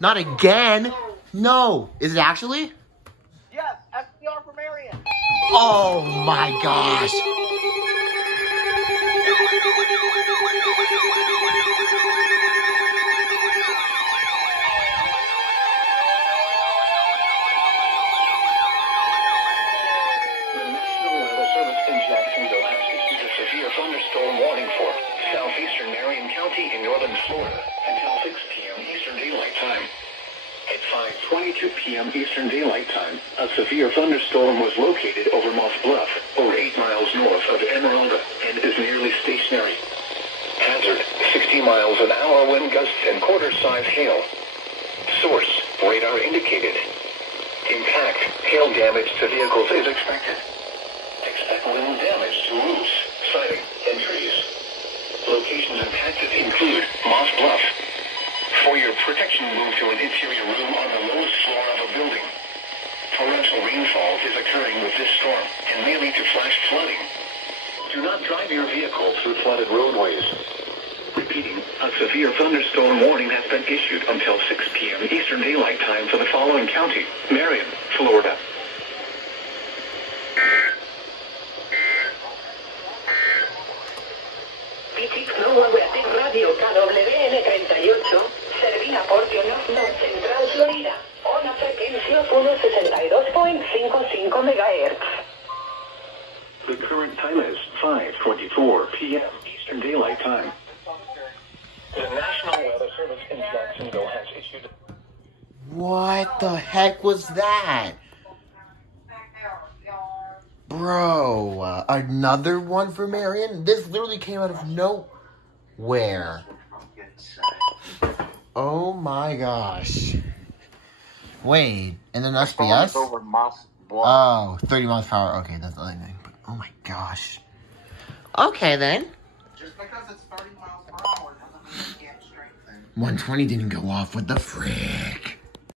Not again. No. Is it actually? Yes, SPR for Marion. Oh my gosh. Thunderstorm warning for southeastern Marion County in northern Florida until 6 p.m. Eastern Daylight Time. At 5:22 p.m. Eastern Daylight Time, a severe thunderstorm was located over Moss Bluff, over 8 miles north of Emeralda, and is nearly stationary. Hazard, 60 miles an hour wind gusts and quarter-size hail. Source, radar indicated. Impact, hail damage to vehicles is expected. Expect wind damage to roofs, siding, and trees. Locations impacted include Moss Bluff. For your protection, move to an interior room on the lowest floor of a building. Torrential rainfall is occurring with this storm and may lead to flash flooding. Do not drive your vehicle through flooded roadways. Repeating, a severe thunderstorm warning has been issued until 6 p.m. Eastern Daylight Time for the following county: Marion, Florida. EAS-TER Radio KWN 38, servida por North Central Florida, una frecuencia 162.55 MHz. The current time is 5:24 p.m. Eastern Daylight Time. The National Weather Service in Jacksonville has issued... What the heck was that? Bro, another one for Marion? This literally came out of nowhere. Oh my gosh. Wait, and then SBS? Oh, 30 miles per hour. Okay, that's the other thing. But, oh my gosh. Okay then. Just because it's 30 miles per hour doesn't mean you can't strengthen. 120 didn't go off. What the frick?